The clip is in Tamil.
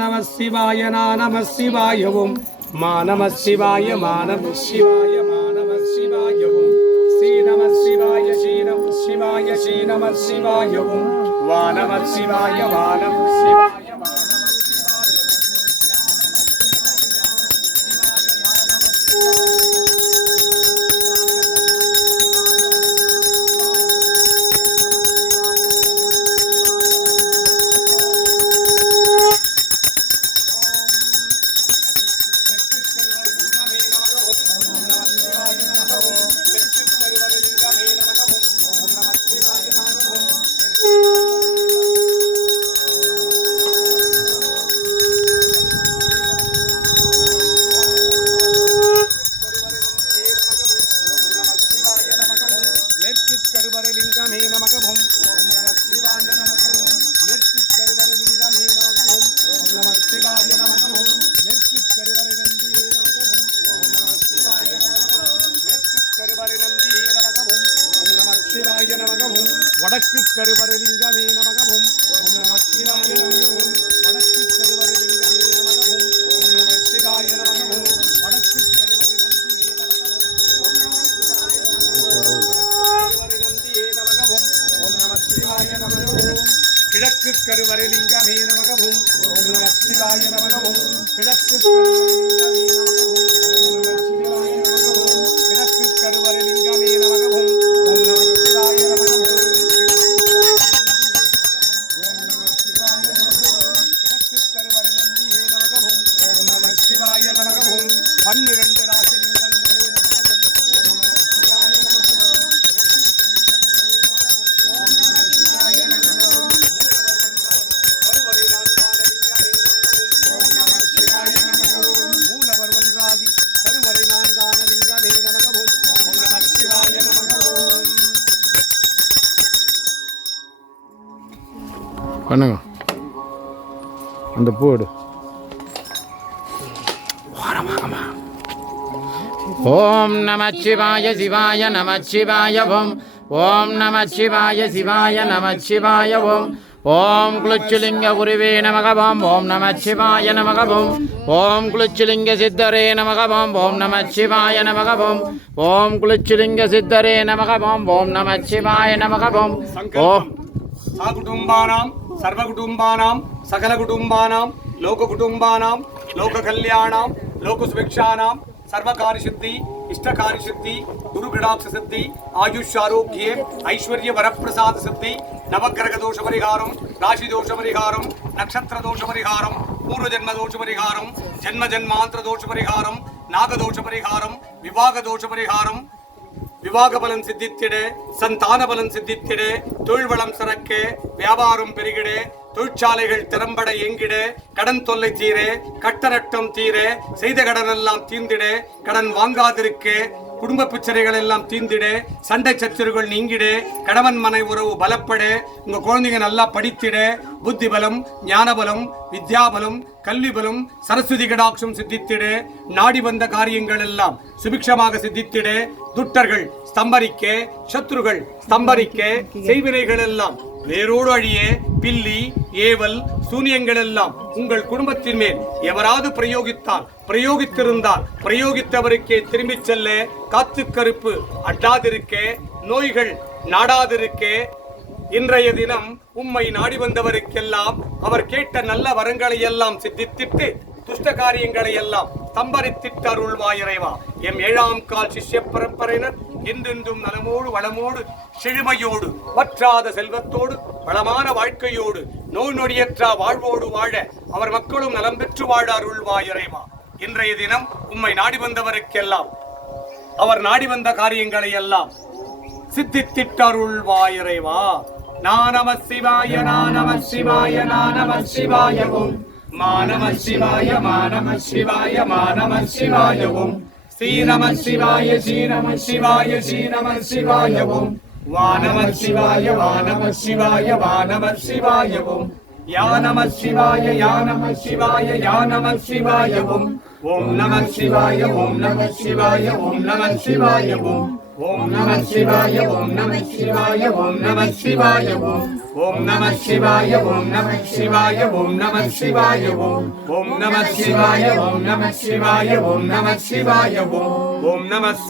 நம சிவாய நம சிவாயவும் மா நம சிவாய மா நம சிவாய மா நம சிவாயவும் ஸ்ரீ நம சிவாய ஸ்ரீ நம சிவாய ஸ்ரீ நம சிவாயவும் வா நம சிவாய வா நம சிவாய வடக்கு கருவரலிங்கமே நமகவும் ஓம் நம சிவாய நமகவும் வடக்கு கருவரலிங்கமே நமகவும் ஓம் நம சிவாய நமகவும் வடக்கு கருவரலிங்கே நமகவும் ஓம் நம சிவாய நமகவும் கருவரலிங்கே நமகவும் ஓம் நம சிவாய நமகவும் கிழக்கு கருவரலிங்கமே நமகவும் ஓம் நம சிவாய நமகவும் கிழக்கு கருவரலிங்கமே நமகவும் ஓம் நம சிவாய நமகவும் கிழக்கு கருவரலிங்கமே நமகவும் ஓம் நம சிவாய நமகவும் பண்ணுங்க அந்த பூடு ஓம் நம சிவாய சிவாய நம சிவாய ஓம் ஓம் நம சிவாய சிவாய நம சிவாய ஓம் ஓம் குளுச்சுலிங்க குருவே நமகவம் ஓம் நம சிவாய நமகவம் ஓம் குளுச்சுலிங்க சித்தரே நமகவம் ஓம் நம சிவாய நமகவம் ஓம் குளுச்சுலிங்க சித்தரே நமகவம் ஓம் நம சிவாய நமகவம் ஓம் சாகுடும்பானாம் சர்வகுடும்பானாம் சகலகுடும்பானாம் லோககுடும்பானாம் லோககல்யாணாம் லோகசுபிக்ஷானாம் சர்வகாரிசித்தி இஷ்டகாரிசித்தி குருகடாட்ச சித்தி ஆயுஷ் ஆரோக்கிய ஐஸ்வர்ய வரப்பிரசாத சித்தி நவக்கிரக தோஷ பரிகாரம் ராசி தோஷ பரிகாரம் நட்சத்திர தோஷ பரிகாரம் பூர்வ ஜென்ம தோஷ பரிகாரம் ஜென்ம ஜென்மாந்திர தோஷ பரிகாரம் நாகதோஷ பரிகாரம் விவாக தோஷ பரிகாரம் விவாக பலன் சித்தித்திட சந்தான பலன் சித்தித்திட தொழில் வளம் சிறக்க வியாபாரம் பெருகிட தொழிற்சாலைகள் திறம்பட எங்கிட கடன் தொல்லை தீர கட்டரட்டம் தீர செய்த கடன் எல்லாம் தீர்ந்திட கடன் வாங்காதிருக்க குடும்ப பிரச்சனைகள் எல்லாம் தீர்ந்திட சண்டை சச்சரவுகள் நீங்கிட கணவன் மனை உறவு பலப்பட உங்க குழந்தைங்க நல்லா படித்திட புத்தி பலம் ஞான பலம் வித்யாபலம் கல்வி பலம் சரஸ்வதி கடாட்சம் சித்தித்திட நாடி வந்த காரியங்கள் எல்லாம் சுபிக்ஷமாக சித்தித்திட துட்டர்கள் ஸ்தம்பரிக்க சத்ருகள் ஸ்தம்பரிக்க செய்வினைகள் எல்லாம் வேரோடு அழிய பில்லி ஏவல் சூனியங்கள் எல்லாம் உங்கள் குடும்பத்தின் மேல் எவராது பிரயோகித்திருந்தால் பிரயோகித்தவருக்கே திரும்பிச் செல்ல காத்து கருப்பு அட்டாதிருக்க நோய்கள் நாடாதிருக்க இன்றைய தினம் உம்மை நாடி வந்தவருக்கெல்லாம் அவர் கேட்ட நல்ல வரங்களை எல்லாம் சித்தித்திட்டு துஷ்ட காரியங்களை எல்லாம் தம்பரித்திட்டு அருள்வாய் இறைவா. எம் 7ஆம் கால் சிஷ்ய பரம்பரையினர் என்றென்றும் நலமோடு வளமோடு செழுமையோடு வற்றாத செல்வத்தோடு வளமான வாழ்க்கையோடு நோய் நொடியற்ற வாழ்வோடு வாழ அவர் மக்களும் நலம் பெற்று வாழ அருள்வாய் இறைவா. இன்றைய தினம் உம்மை நாடி வந்தவருக்கெல்லாம் அவர் நாடி வந்த காரியங்களை எல்லாம் சித்தித்திட்டு அருள்வாய் இறைவா. நம சிவாய நம சிவாய நம சிவாய ஓம் மா நம சிவாய மா நம சிவாய மா நம சிவாய ஓம் ஸ்ரீ நம சிவாய ஸ்ரீ நம சிவாய ஸ்ரீ நம சிவாய ஓம் வா நம சிவாய வா நம சிவாய வா நம சிவாய ஓம் யா நம சிவாய யா நம சிவாய யா நம சிவாய ஓம் ஓம் நம சிவாய ஓம் நம சிவாய ஓம் நம சிவாய ஓம் ஓம் நம சிவாய ஓம் நம சிவாய ஓம் நம சிவாய ஓம் நம சிவாய ஓம் நம சிவாய ஓம் நம சிவாய ஓம் நம சிவாய ஓம் நம சிவாய ஓம் நம சிவாய ஓம் நம